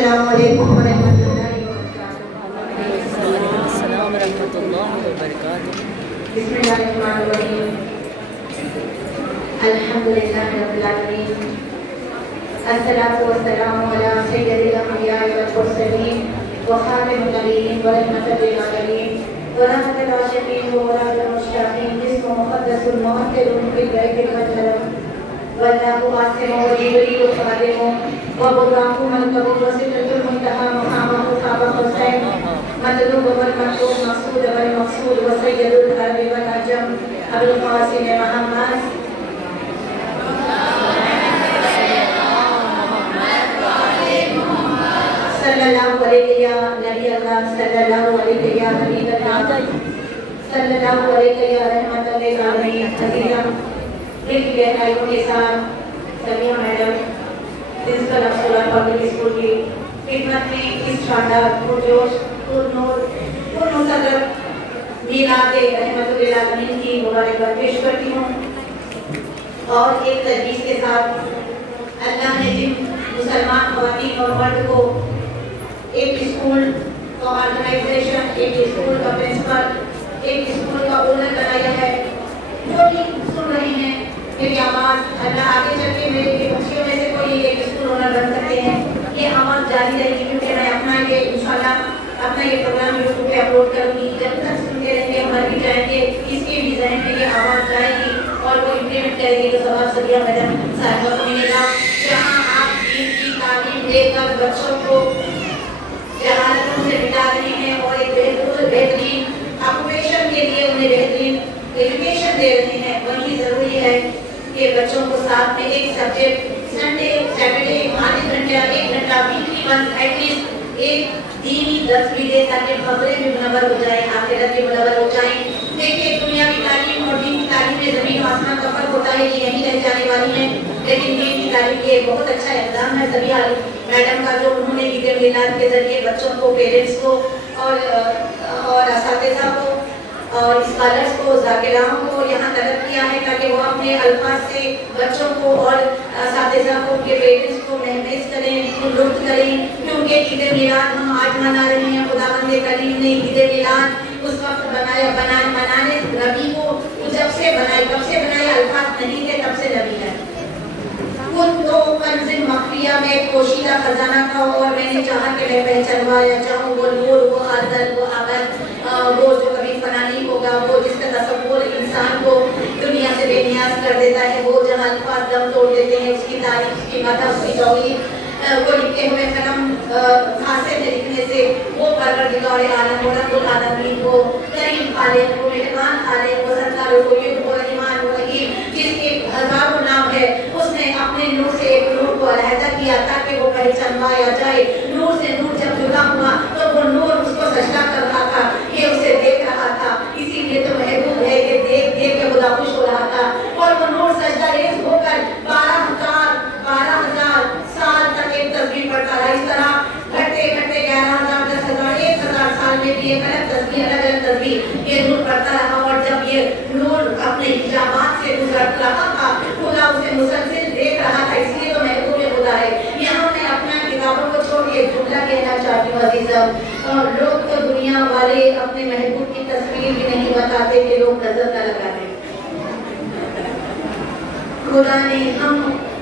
السلام علیکم ورحمۃ اللہ وبرکاتہ۔ السلام ورحمۃ اللہ وبرکاتہ۔ بسم اللہ الرحمن الرحیم۔ الحمد للہ رب العالمین، الصلاۃ والسلام علی سید الانبیاء والمرسلین وخاتم النبیین ورحمۃ للعالمین ورحمۃ العاشقین ومراد المشتاقین، جسم مقدس المعطر فی البیت المحرم واللہ قاسم وجبریل خادم وبراق منکب وسدرۃ المنتہی مقامہ کعبہ حسین مطلوب والمطلوب مقصود والمقصود وسید العرب والعجم ابو القاسم محمد صلی اللہ علیہ یا نبی اللہ، صلی اللہ علیہ یا حبیب اللہ، صلی اللہ علیہ یا رحمت للعالمین۔ عزیزم، دل کی گہرائیوں کے ساتھ سمیہ میڈم پرنسپل افسر پبلک اسکول کی خدمت میں اس شاندار پرجوش پرنور صدر میلاد رحمت للعالمین کی مبارکباد پیش کرتی ہوں، اور ایک تجویز کے ساتھ اللہ نے جن مسلمان خواتین اور مرد کو ایک اسکول کا آرگنائزیشن، ایک اسکول کا پرنسپل، ایک اسکول کا اونر بنایا ہے، جو بھی سن رہے ہیں میری آواز، اللہ آگے چل کے میرے بچیوں میں سے کوئی ایک اسکول اونر بن سکتے ہیں، یہ آواز جاری رہے گی، کیونکہ میں اپنا یہ انشاءاللہ اپنا یہ پروگرام یوٹیوب پہ اپلوڈ کروں گی۔ جب تک سنتے رہیں گے، مر بھی جائیں گے، اس کے بھی ذہن میں یہ آواز جائے گی اور وہ امپلیمنٹ کرے گی، تو ثواب سبیہ میڈم صاحبہ کو ملے گا۔ جہاں آپ دین کی تعلیم دے کر بچوں کو جہالتوں سے مٹا رہے ہیں اور ایک بہترین آکوپیشن کے لیے انہیں بہترین ایجوکیشن دے رہے ہیں، وہی ضروری ہے کہ بچوں کو ساتھ میں ایک سبجیکٹ سنڈے سیٹرڈے آدھے گھنٹے 1 گھنٹہ ویکلی ونس ایٹ لیسٹ ایک دینی درس بھی دے، تاکہ خبریں بھی منور ہو جائیں، آخرت بھی منور ہو جائیں۔ دیکھیے دنیاوی تعلیم اور دین کی تعلیم میں زمین و آسمان کا فرق ہوتا ہے، یہ یہیں رہ جانے والی ہیں، لیکن دین کی تعلیم کے بہت اچھا اقدام ہے سبیہ میڈم کا، جو انہوں نے عید میلاد کے ذریعے بچوں کو، پیرنٹس کو اور اساتذہ کو اور اسکالرس کو، ذاکراؤں کو یہاں طلب کیا ہے، تاکہ وہ اپنے الفاظ سے بچوں کو اور اساتذہ کو، کے پیرنٹس کو محمیز کریں، لطف کریں، کیونکہ عید میلاد ہم آج منا رہے ہیں، خداوند کریم نے عید میلاد اس وقت منانے نبی کو جب سے بنائے، کب سے بنائے، الفاظ نہیں تھے تب سے نبی ہے۔ خود تو کنز مخفیہ میں پوشیدہ خزانہ تھا، اور میں نے چاہا کہ میں پہچانوایا چاہوں وہ نور، وہ ارزل، وہ ابد، وہ جو کبھی فنا نہیں ہوگا، وہ جس کا تصور انسان کو دنیا سے بے نیاز کر دیتا ہے، وہ جہاں الفاظ دم توڑ دیتے ہیں، اس کی تعریف، اس کی مدح، اس کی توحید کو لکھتے ہوئے قلم خاصے سے لکھنے سے، وہ پروردگار عالم و رب العالمین کو، کریم خالق کو، مہربان خالق کو، ستار الغیوب کو، رحمان الرحیم، جس کے ہزاروں نام ہے، اس نے اپنے نور سے ایک نور کو علیحدہ کیا تاکہ وہ پہچانوایا جائے۔ نور سے نور جب جدا ہوا تو وہ نور اس کو سجدہ کر رہا تھا، یہ اسے دیکھ رہا تھا، اسی لیے تو محبوب ہے کہ دیکھ دیکھ کے خدا خوش ہو رہا تھا، اور وہ نور سجدہ ریز ہو کر 12,000 سال تک ایک تسبیح پڑھتا رہا۔ اس طرح گھٹتے گھٹتے 11,000 10,000 1,000 سال میں بھی ایک الگ تسبیح، الگ الگ تسبیح یہ نور پڑھتا رہا، اور جب یہ نور اپنے حجابات سے گزر رہا تھا، خدا اسے مسلسل دیکھ رہا تھا، اس لیے تو محبوب خدا ہے۔ یہاں میں اپنا کتابوں کو چھوڑ کے ایک جملہ کہنا چاہتی ہوں عزیزم، اور لوگ تو دنیا والے اپنے محبوب کی تصویر بھی نہیں بتاتے کہ لوگ نظر نہ لگاتے۔ خدا نے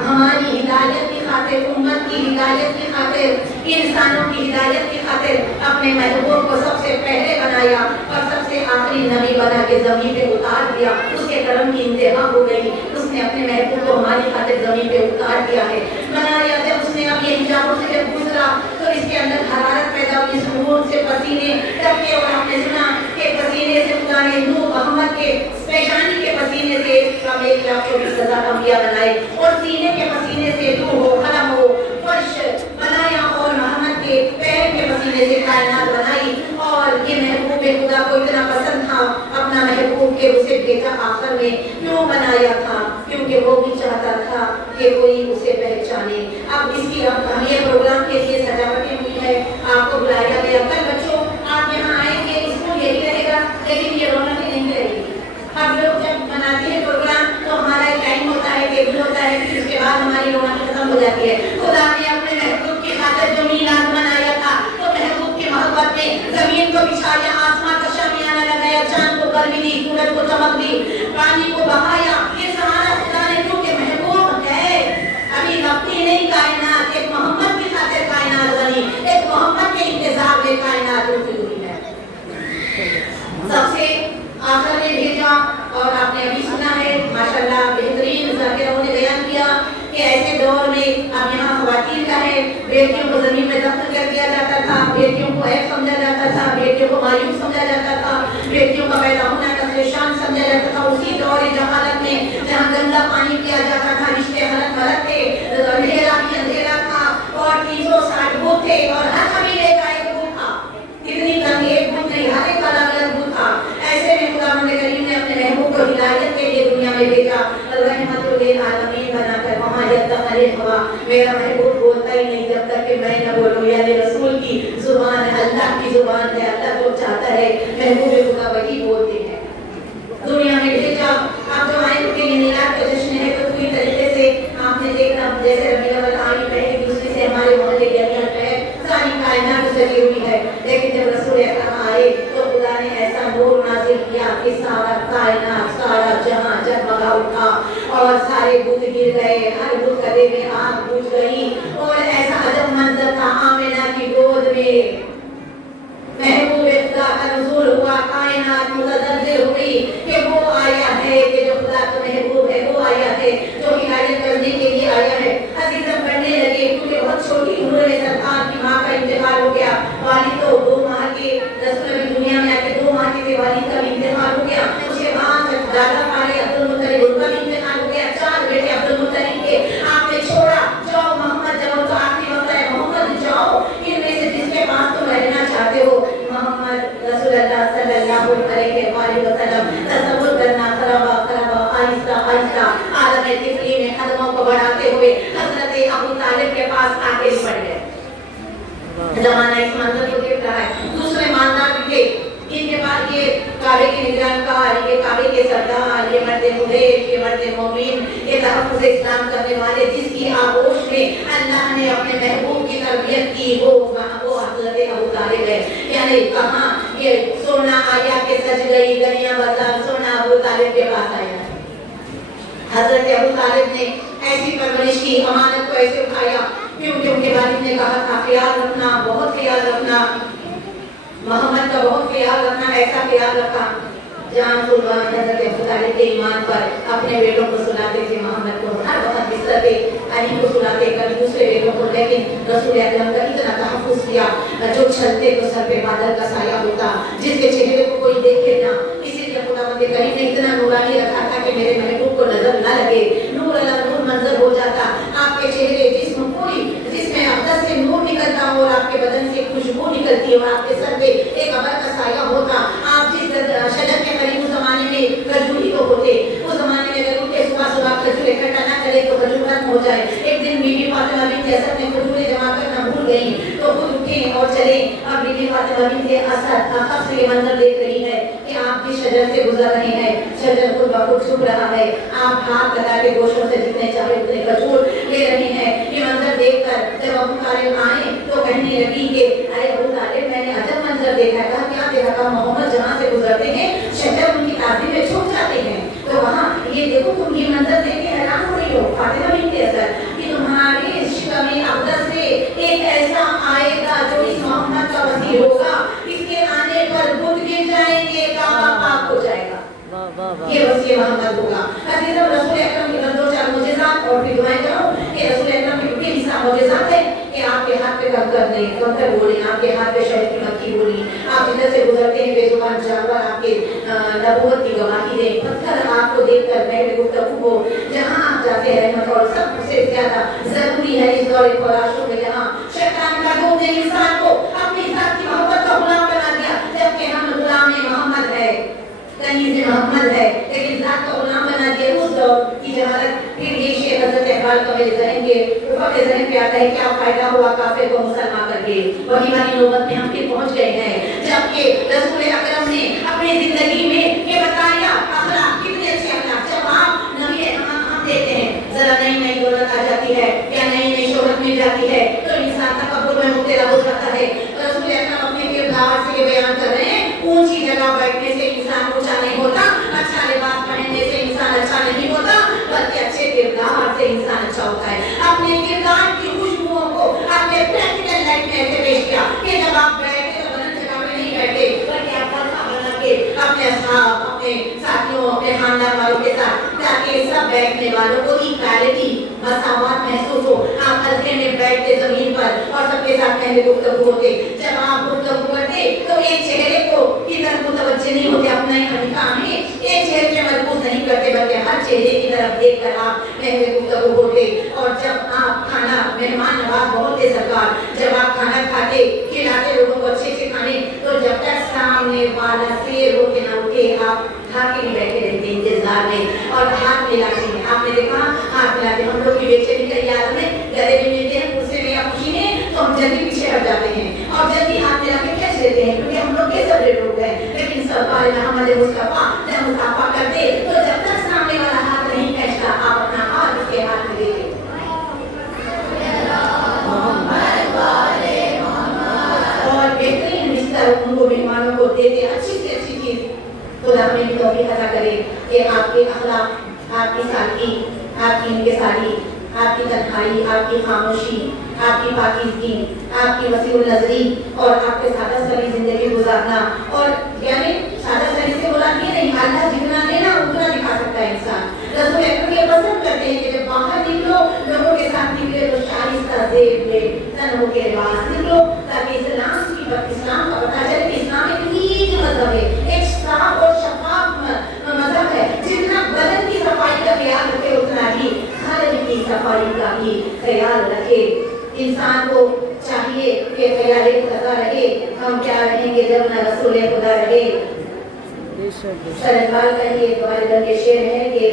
ہماری ہدایت کی خاطر، امت کی ہدایت کی خاطر، انسانوں کی ہدایت کی خاطر اپنے محبوب کو سب سے پہلے بنایا اور سب سے آخری نبی بنا کے زمین پہ اتار دیا۔ اس کے کرم کی انتہا ہو گئی، اس نے اپنے محبوب کو ہماری خاطر زمین پہ اتار دیا ہے، بنایا۔ جب اس نے اب یہ حجابوں سے جب گزرا تو اس کے اندر حرارت پیدا ہوئی، اس نور سے پسینے ٹپکے، اور آپ نے سنا کہ پسینے سے خدا نے نور محمد کے پیشانی کے پسینے سے 1,24,000 انبیاء بنائے، اور سینے کے پسینے سے روح ہو، قلم ہو، فرش بنایا، اور محمد کے پیر کے پسینے سے کائنات بنائی۔ اور یہ محبوب خدا کو اتنا پسند تھا اپنا محبوب کہ اسے بھیجا آخر میں، کیوں بنایا تھا؟ کیونکہ وہ بھی چاہتا تھا کہ کوئی اسے پہچانے۔ اب اس کی ہم یہ پروگرام کے لیے سجاوٹیں ہوئی ہے، آپ کو بلایا گیا، کل بچوں آپ یہاں آئیں گے، اسکول یہی رہے گا، لیکن یہ رونق نہیں رہے گی۔ ہم لوگ جب مناتے ہیں پروگرام تو ہمارا ایک ٹائم ہوتا ہے، ہماری رونق ختم ہو جاتی ہے۔ خدا نے اپنے محبوب کی خاطر جو میلاد है, बेटियों को जमीन में दफन कर दिया जाता था, बेटियों को ऐब समझा जाता था, बेटियों को मायूस समझा जाता था, बेटियों का पैदा होना कदर-ए-शान समझा जाता था। उसी दौर जहालत में जहाँ गंदा पानी पिया जाता था, रिश्ते हलक मलक थे, अंधेरा ही अंधेरा था और 360 भूत थे और हर कबीले का एक भूत था। इतनी तंग एक भूत नहीं, हर एक का अलग भूत था। ऐसे में खुदावंद करीम ने अपने महबूब को हिदायत के लिए दुनिया में भेजा, रहमतुल लिल आलमीन बनाकर। वहाँ यत्तखलिल हवा, मेरा महबूब बोलता ही नहीं जब तक कि मैं न बोलूं, यानी रसूल की जुबान अल्लाह की जुबान है। अल्लाह जो चाहता है महबूब खुदा वही बोलते हैं। दुनिया में भेजा, आप जो आए उनके लिए मिलाद का जश्न है, तो पूरी तरीके से आपने देखा जैसे रबीउल अव्वल आई पहली दूसरी से हमारे मोहल्ले के अंदर है, सारी कायनात सजी हुई है। लेकिन जब रसूल अकरम आए तो खुदा ने ऐसा नूर नाज़िल किया कि सारा कायनात, सारा जहां जगमगा उठा और सारे बुत गिर गए, हर बुत गले में आग बुझ गई और ऐसा अजब मंजर था। आमिना की गोद में महबूब खुदा का नुज़ूल हुआ, कायनात मुतज़लज़िल हुई कि वो आया है कि जो खुदा का महबूब है, वो आया है जो हिदायत करने के लिए आया है। अज़ीज़म पढ़ने लगे क्योंकि बहुत छोटी उम्र में सरकार की माँ का इंतकाल हो गया। वालिद तो 2 माह के, रसूल अभी दुनिया में आके 2 माह के थे, वालिद का भी इंतकाल हो गया। उसके बाद दादा पाले अब्दुल मुत्तलिब, उनका भी इंतकाल हो गया। 4 बेटे अब्दुल मुत्तलिब के आपने छोड़ा, जाओ मोहम्मद, जाओ तो आखिरी वक्त है, मोहम्मद जाओ, इनमें से जिसके पास तुम रहना चाहते हो। मोहम्मद रसूलुल्लाह सल्लल्लाहु अलैहि वसल्लम तसव्वुर करना, खरबा खरबा आहिस्ता आहिस्ता आलम तिफली में कदमों को बढ़ाते हुए हजरत अबू तालिब के पास आके पड़ गए। जमाना इस मंजर को देख रहा है। दूसरे मानदार भी थे, इनके पास ये काबे के निगरानकार, ये काबे के सरदार, ये मर्द मुहैब, ये मर्द मोमिन, ये तहफ़्फ़ुज़ इस्लाम करने वाले, जिसकी आगोश में अल्लाह ने अपने महबूब की तरबियत की, वो हज़रत अबू तालिब है। यानी कहाँ ये सोना आया के सज गई गलियां बाजार, सोना अबू तालिब के पास आया। हज़रत अबू तालिब ने ऐसी परवरिश की, अमानत को ऐसे उठाया क्योंकि उनके वालिद ने कहा था ख्याल रखना, बहुत ख्याल रखना, मोहम्मद का बहुत ख्याल रखना। ऐसा ख्याल रखा जान कुर्बान हज़रत अबू तालिब के ईमान पर अपने बेटों को सुलाते थे, मोहम्मद को हर वक्त बिस्तर पे अली को सुलाते, कभी दूसरे बेटों को। लेकिन रसूल अकरम का इतना तहफ़्फ़ुज़ किया, जो चलते तो सर पे बादल का साया होता, जिसके चेहरे को कोई देखे ना। इसीलिए खुदावंद करीम ने इतना नूरानी रखा था कि मेरे महबूब को नजर ना लगे, नूर अला नूर मंजर हो जाता। आपके चेहरे जिस्म पूरी जिसमें अक़दस से नूर निकलता हो और आपके बदन से खुशबू निकलती और आपके सर पे एक अबर का साया होता। आप जिस शजर के करीब उस जमाने में खजूर ही तो होते, उस जमाने में अगर उनके सुबह सुबह खजूर इकट्ठा ना करे तो खजूर खत्म हो जाए। एक दिन बीबी फातिमा बिन्त असद ने खजूरें जमा करना भूल गई तो खुद उठी और चले। अब बीबी फातिमा बिन्त असद आँख से ये मंजर देख रही है कि आप जिस शजर से गुजर रहे हैं, शजर खुद ब खुद झुक रहा है, आप हाथ लगा के गोशों से जितने चाहे उतने खजूर ले रहे हैं। ये मंजर देखकर जब अबू तालिब आए तो कहने लगी कि अरे अबू तालिब, मैंने अजब मंजर देखा। कहा क्या देखा? कहा मोहम्मद जहाँ से गुजरते हैं शजर उनकी ताज़ीम में झुक जाते हैं। तो वहाँ ये देखो, तुम ये मंजर देख के हैरान हो रही हो फातिमा बिन्त असद कि तुम्हारे इश्क में अक़दस से एक ऐसा आएगा जो इस मोहम्मद का वज़ीर होगा, इसके आने पर बुत गिर जाएंगे, काबा पाक हो जाएगा। ये वज़ीर मोहम्मद होगा। अज़ीज़ों, रसूल अकरम के 2-4 मुजज़ात और फिर दुआएं करो कि रसूल अकरम के भी हिस्सा मुजज़ात है कि आपके हाथ पे कंकर बोली, आपके हाथ पे शहद की मक्खी बोली, आप इधर से गुजरते हैं बेजुबान जानवर आपके नबूवत की गवाही दे, पत्थर आपको देखकर महल गुफ्तगू हो। जहाँ आप जाते हैं रहमत और सबसे ज्यादा जरूरी है इस दौर ख़ुराशों में जहाँ शैतान का दूध ने इंसान को अपनी जात की मोहब्बत का गुलाम बना दिया, जबकि हम गुलाम मोहम्मद है, कनीज़ मोहम्मद है, लेकिन जात का गुलाम बना दिया। उस दौर की जहालत फिर ये शेर हज़रत इकबाल का मेरे ज़हन के ऊपर के ज़हन पे आता है, क्या फायदा हुआ काफिर को मुसलमान करके। वही वाली नौबत में हम फिर पहुंच गए हैं जबकि रसूल अकरम ने अपनी जिंदगी में ये बताया अखलाक कितने अच्छे अखलाक। जब आप नबी हम देते हैं, जरा नई नई दौलत आ जाती है या नई नई शोहरत मिल जाती है तो इंसान तकब्बुर में मुब्तला हो जाता है। रसूल अकरम अपने किरदार से ये बयान कर रहे हैं, ऊंची जगह बैठने से इंसान ऊंचा नहीं होता, अच्छा लिबास पहनने से इंसान अच्छा नहीं होता, बल्कि अच्छे किरदार से इंसान अच्छा होता है। अपने किरदार की खुशबुओं को अपने प्रैक्टिकल लाइफ में ऐसे पेश किया कि जब आप बैठे तो गलत जगह पे नहीं बैठे, बल्कि आप बना के अपने अपने साथियों, अपने खानदान वालों के साथ, ताकि सब बैठने वालों को इक्वालिटी मसावत महसूस हो, आप हल्के में बैठते जमीन पर और सबके साथ पहले गुफ्तगू होते। जब आप गुफ्तगू करते तो एक चेहरे को की तरफ मुतवज्जे नहीं होते, अपना ही आंखें एक चेहरे पे मरकूज नहीं करते, बल्कि हर चेहरे की तरफ देखकर आप पहले गुफ्तगू होते। और जब आप खाना, मेहमान नवाज बहुत थे सरकार, जब आप खाना खाते, खिलाते लोगों को अच्छे अच्छे खाने, तो जब तक सामने वाला से रोके ना उठे, आप खा के नहीं बैठे रहते इंतजार में और हाथ मिलाते हैं। आपने देखा हाथ मिलाते, हम लोग की बेचैनी कई याद में गले में मिलते हैं, गुस्से में या खुशी में, तो हम जल्दी पीछे हट जाते हैं और जल्दी हाथ मिला के खींच लेते हैं, क्योंकि हम लोग के सबरे लोग हैं। लेकिन सरकार मोहम्मद मुस्तफा ने मुसाफा करते, तो जब तक सामने वाला हाथ नहीं खींचता, आप अपना हाथ उसके हाथ में देते। और बेहतरीन बिस्तर उनको मेहमानों को देते, अच्छी से अच्छी चीज खुदा हमें भी तौफीक अता करे कि आपके अखलाक, आपकी सादगी, आपकी इंकिसारी, आपकी तन्हाई, आपकी खामोशी, आपकी पाकीज़गी, आपकी वसीउल नज़री और आपके सादा सली जिंदगी गुजारना। और यानी सादा सली से बोला ये नहीं, अल्लाह जितना देना उतना दिखा सकता है इंसान। रसूल अकरम ये पसंद करते हैं कि जब बाहर निकलो, लोगों के साथ निकले तो शाइस्ता ज़ेब में तन्हों के लिबास निकलो, ताकि इस्लाम का पता चले कि इस्लाम एक नीक मज़हब है, एक साफ और शफाफ मज़हब है। जितना बदन की सफाई का ख्याल रखे, उतना ही घर की सफाई का भी ख्याल रखे। इंसान को चाहिए कि ख्याल खुदा रहे, हम क्या रहेंगे जब न रसूल खुदा रहे। सरकार का ये दुआर के शेर है कि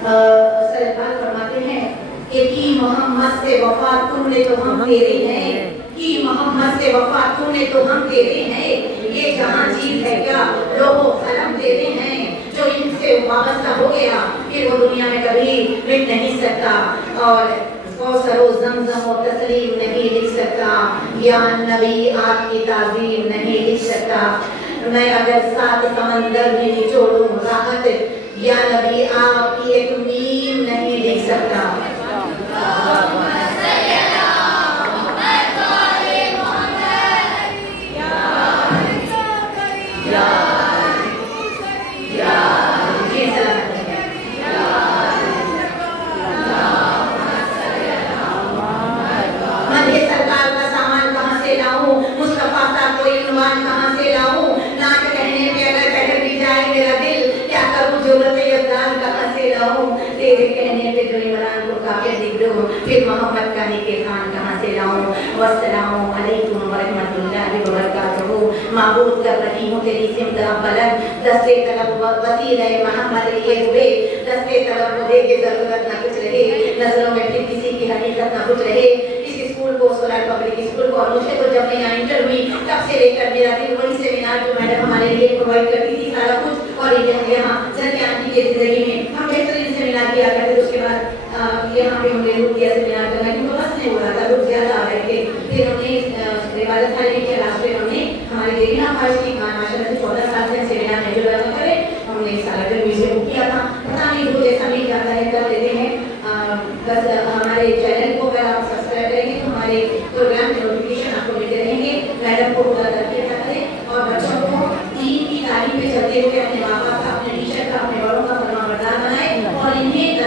सरकार फरमाते हैं कि मोहम्मद से वफा तूने तो हम तेरे हैं, कि मोहम्मद से वफा तूने तो हम तेरे हैं, ये जहां चीज है क्या लोगों कलम तेरे हैं, जो इनसे वाबस्ता हो गया फिर वो दुनिया में कभी मिट नहीं सकता। और कौसर और ज़मज़म और तस्लीम नहीं लिख सकता, या नबी आपकी ताज़ीम नहीं लिख सकता। मैं अगर सात समंदर भी निचोड़ूं राहत, या नबी आपकी एक मीम नहीं लिख सकता। फिर मोहम्मद का निके खान कहाँ से लाऊं। वस्सलामु अलैकुम व रहमतुल्लाहि व बरकातहू। माबूद कर रही हूँ तेरी सिमत बलंद, दस्ते तलब वसीले मोहम्मद लिए हुए, दस्ते तलब मुझे की जरूरत न कुछ रहे, नजरों में फिर किसी की हकीकत न कुछ रहे। इस स्कूल को सोलर पब्लिक स्कूल को, और मुझे तो जब मैं यहाँ इंटर हुई तब से लेकर मेरा दिन वही सेमिनार जो मैडम हमारे लिए प्रोवाइड करती थी सारा कुछ, और यहाँ जब आंटी की जिंदगी में हम बेहतरीन सेमिनार किया करते। उसके बाद यहाँ पे हमने रुक दिया सेमिनार करना, क्योंकि बस नहीं हो रहा था, लोग ज्यादा आ रहे थे। फिर हमने रिवायत थाली के लास्ट में हमने हमारी देवी ना फर्स्ट की माशाल्लाह से 14 साल से सेमिनार में जो लगा करे हमने सारा जो म्यूजिक बुक किया था। पता नहीं वो जैसा भी जाता है कर लेते हैं। बस हमारे चैनल को अगर आप सब्सक्राइब करेंगे तो हमारे प्रोग्राम के नोटिफिकेशन आपको मिलते रहेंगे। मैडम को पूरा करके करें और बच्चों को दीन की तालीम पे चलते हुए अपने माँ बाप का, अपने टीचर का, अपने बड़ों का फरमाबरदार बनाए और इन्हें